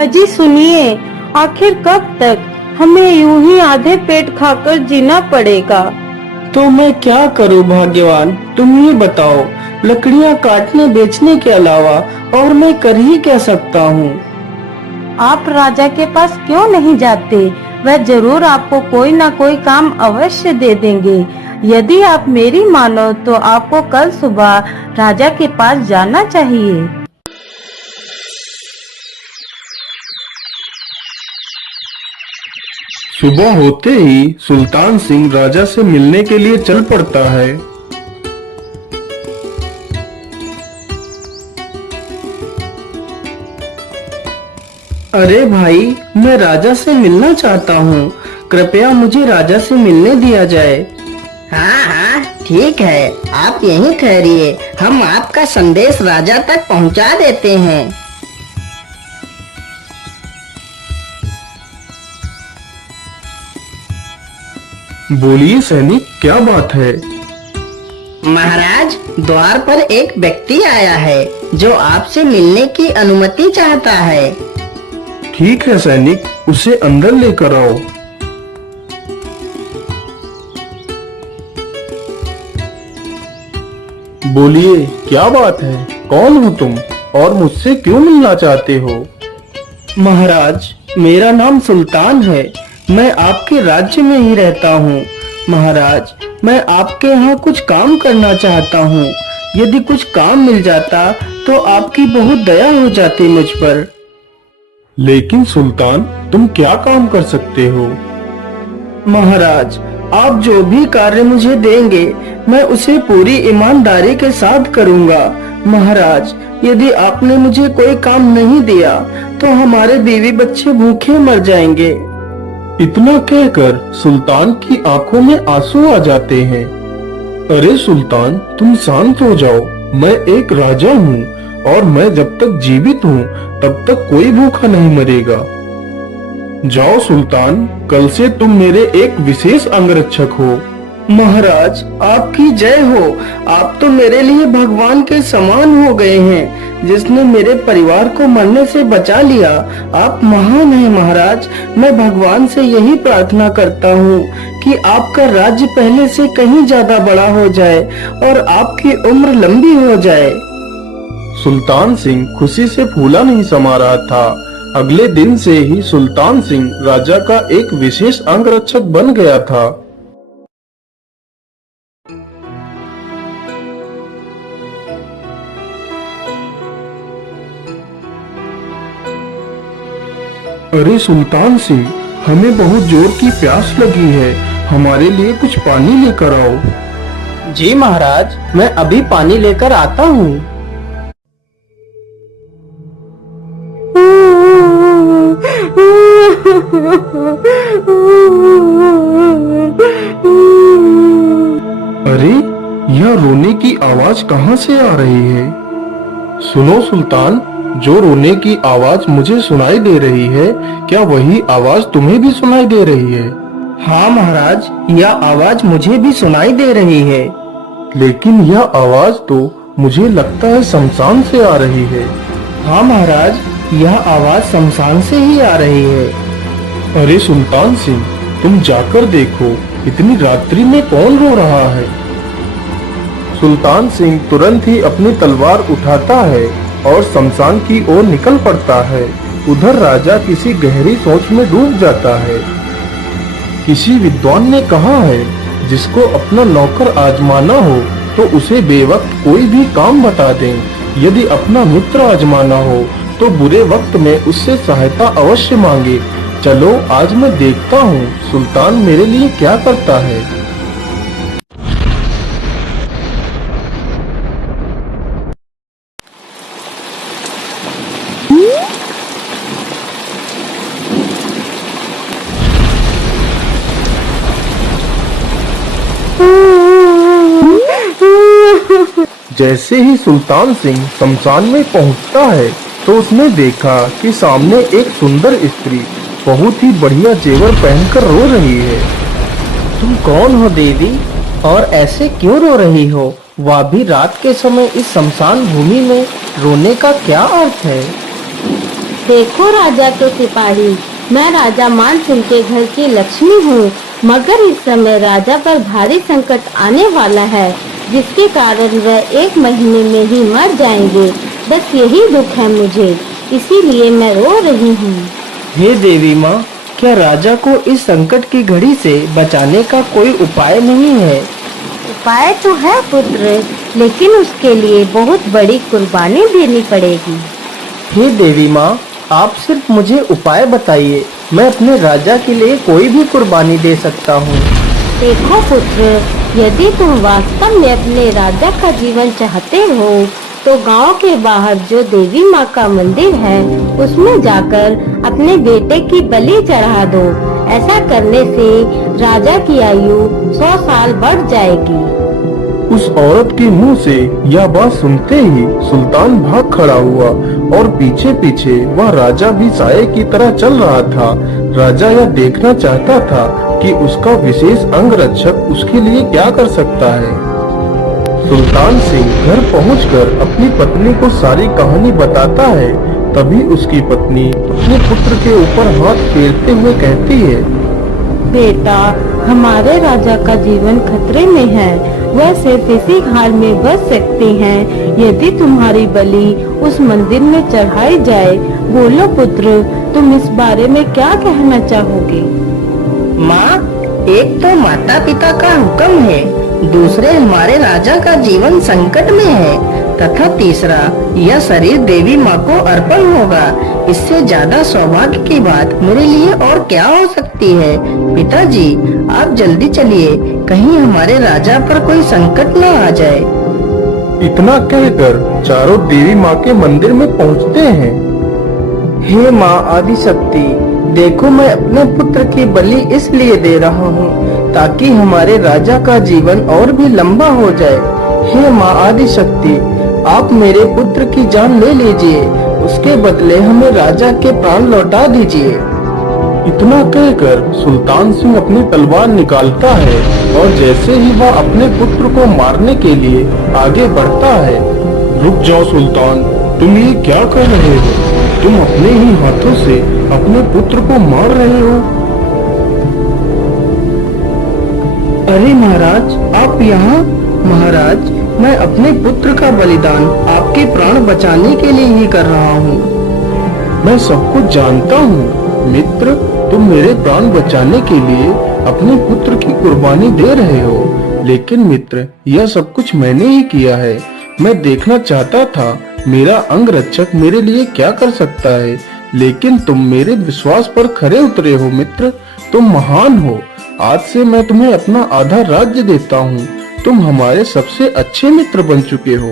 अजी सुनिए, आखिर कब तक हमें यूं ही आधे पेट खाकर जीना पड़ेगा। तो मैं क्या करूं भाग्यवान, तुम ही बताओ। लकड़ियां काटने बेचने के अलावा और मैं कर ही क्या सकता हूँ। आप राजा के पास क्यों नहीं जाते? वह जरूर आपको कोई ना कोई काम अवश्य दे देंगे। यदि आप मेरी मानो तो आपको कल सुबह राजा के पास जाना चाहिए। सुबह होते ही सुल्तान सिंह राजा से मिलने के लिए चल पड़ता है। अरे भाई, मैं राजा से मिलना चाहता हूँ। कृपया मुझे राजा से मिलने दिया जाए। हाँ हाँ ठीक है, आप यहीं ठहरिए, हम आपका संदेश राजा तक पहुंचा देते हैं। बोलिए सैनिक, क्या बात है? महाराज, द्वार पर एक व्यक्ति आया है जो आपसे मिलने की अनुमति चाहता है। ठीक है सैनिक, उसे अंदर लेकर आओ। बोलिए, क्या बात है? कौन हो तुम और मुझसे क्यों मिलना चाहते हो? महाराज, मेरा नाम सुल्तान है। मैं आपके राज्य में ही रहता हूँ। महाराज, मैं आपके यहाँ कुछ काम करना चाहता हूँ। यदि कुछ काम मिल जाता तो आपकी बहुत दया हो जाती मुझ पर। लेकिन सुल्तान, तुम क्या काम कर सकते हो? महाराज, आप जो भी कार्य मुझे देंगे मैं उसे पूरी ईमानदारी के साथ करूँगा। महाराज, यदि आपने मुझे कोई काम नहीं दिया तो हमारे बीवी बच्चे भूखे मर जाएंगे। इतना कहकर सुल्तान की आंखों में आंसू आ जाते हैं। अरे सुल्तान, तुम शांत हो जाओ। मैं एक राजा हूँ और मैं जब तक जीवित हूँ तब तक कोई भूखा नहीं मरेगा। जाओ सुल्तान, कल से तुम मेरे एक विशेष अंगरक्षक हो। महाराज, आपकी जय हो। आप तो मेरे लिए भगवान के समान हो गए हैं, जिसने मेरे परिवार को मरने से बचा लिया। आप महान हैं महाराज। मैं भगवान से यही प्रार्थना करता हूँ कि आपका राज्य पहले से कहीं ज्यादा बड़ा हो जाए और आपकी उम्र लंबी हो जाए। सुल्तान सिंह खुशी से फूला नहीं समा रहा था। अगले दिन से ही सुल्तान सिंह राजा का एक विशेष अंगरक्षक बन गया था। अरे सुल्तान सिंह, हमें बहुत जोर की प्यास लगी है। हमारे लिए कुछ पानी लेकर आओ। जी महाराज, मैं अभी पानी लेकर आता हूँ। अरे, यह रोने की आवाज कहाँ से आ रही है? सुनो सुल्तान, जो रोने की आवाज मुझे सुनाई दे रही है, क्या वही आवाज तुम्हें भी सुनाई दे रही है? हाँ महाराज, यह आवाज मुझे भी सुनाई दे रही है। लेकिन यह आवाज तो मुझे लगता है शमशान से आ रही है। हाँ महाराज, यह आवाज शमशान से ही आ रही है। अरे सुल्तान सिंह, तुम जाकर देखो, इतनी रात्रि में कौन रो रहा है? सुल्तान सिंह तुरंत ही अपनी तलवार उठाता है और शमशान की ओर निकल पड़ता है। उधर राजा किसी गहरी सोच में डूब जाता है। किसी विद्वान ने कहा है, जिसको अपना नौकर आजमाना हो तो उसे बेवक्त कोई भी काम बता दें। यदि अपना मित्र आजमाना हो तो बुरे वक्त में उससे सहायता अवश्य मांगे। चलो आज मैं देखता हूँ सुल्तान मेरे लिए क्या करता है। जैसे ही सुल्तान सिंह शमशान में पहुंचता है तो उसने देखा कि सामने एक सुंदर स्त्री बहुत ही बढ़िया जेवर पहनकर रो रही है। तुम कौन हो देवी, और ऐसे क्यों रो रही हो? वह भी रात के समय इस शमशान भूमि में रोने का क्या अर्थ है? देखो राजा के सिपाही, मैं राजा मान सिंह के घर की लक्ष्मी हूँ, मगर इस समय राजा पर भारी संकट आने वाला है, जिसके कारण वह 1 महीने में ही मर जाएंगे। बस यही दुख है मुझे, इसीलिए मैं रो रही हूँ। हे देवी माँ, क्या राजा को इस संकट की घड़ी से बचाने का कोई उपाय नहीं है? उपाय तो है पुत्र, लेकिन उसके लिए बहुत बड़ी कुर्बानी देनी पड़ेगी। हे देवी माँ, आप सिर्फ मुझे उपाय बताइए, मैं अपने राजा के लिए कोई भी कुर्बानी दे सकता हूँ। देखो पुत्र, यदि तुम वास्तव में अपने राजा का जीवन चाहते हो, तो गांव के बाहर जो देवी माँ का मंदिर है, उसमें जाकर अपने बेटे की बलि चढ़ा दो। ऐसा करने से राजा की आयु 100 साल बढ़ जाएगी। उस औरत के मुंह से यह बात सुनते ही सुल्तान भाग खड़ा हुआ और पीछे पीछे वह राजा भी साये की तरह चल रहा था। राजा यह देखना चाहता था कि उसका विशेष अंगरक्षक उसके लिए क्या कर सकता है। सुल्तान सिंह घर पहुंचकर अपनी पत्नी को सारी कहानी बताता है। तभी उसकी पत्नी अपने पुत्र के ऊपर हाथ फेरते हुए कहती है, बेटा, हमारे राजा का जीवन खतरे में है। वह सिर्फ इसी हाल में बच सकते हैं यदि तुम्हारी बलि उस मंदिर में चढ़ाई जाए। बोलो पुत्र, तुम इस बारे में क्या कहना चाहोगे? माँ, एक तो माता पिता का हुक्म है, दूसरे हमारे राजा का जीवन संकट में है, तथा तीसरा यह शरीर देवी माँ को अर्पण होगा। इससे ज्यादा सौभाग्य की बात मेरे लिए और क्या हो सकती है? पिताजी, आप जल्दी चलिए, कहीं हमारे राजा पर कोई संकट न आ जाए। इतना कहकर चारों देवी माँ के मंदिर में पहुँचते हैं। हे माँ आदिशक्ति, देखो मैं अपने पुत्र की बलि इसलिए दे रहा हूँ ताकि हमारे राजा का जीवन और भी लंबा हो जाए। हे माँ आदिशक्ति, आप मेरे पुत्र की जान ले लीजिए, उसके बदले हमें राजा के प्राण लौटा दीजिए। इतना कहकर सुल्तान सिंह अपनी तलवार निकालता है और जैसे ही वह अपने पुत्र को मारने के लिए आगे बढ़ता है। रुक जाओ सुल्तान, तुम ये क्या कर रहे हो? तुम अपने ही हाथों से अपने पुत्र को मार रहे हो। अरे महाराज, आप यहाँ? महाराज, मैं अपने पुत्र का बलिदान आपके प्राण बचाने के लिए ही कर रहा हूँ। मैं सब कुछ जानता हूँ मित्र, तुम मेरे प्राण बचाने के लिए अपने पुत्र की कुर्बानी दे रहे हो, लेकिन मित्र यह सब कुछ मैंने ही किया है। मैं देखना चाहता था मेरा अंगरक्षक मेरे लिए क्या कर सकता है, लेकिन तुम मेरे विश्वास पर खरे उतरे हो मित्र, तुम महान हो। आज से मैं तुम्हें अपना आधा राज्य देता हूँ। तुम हमारे सबसे अच्छे मित्र बन चुके हो।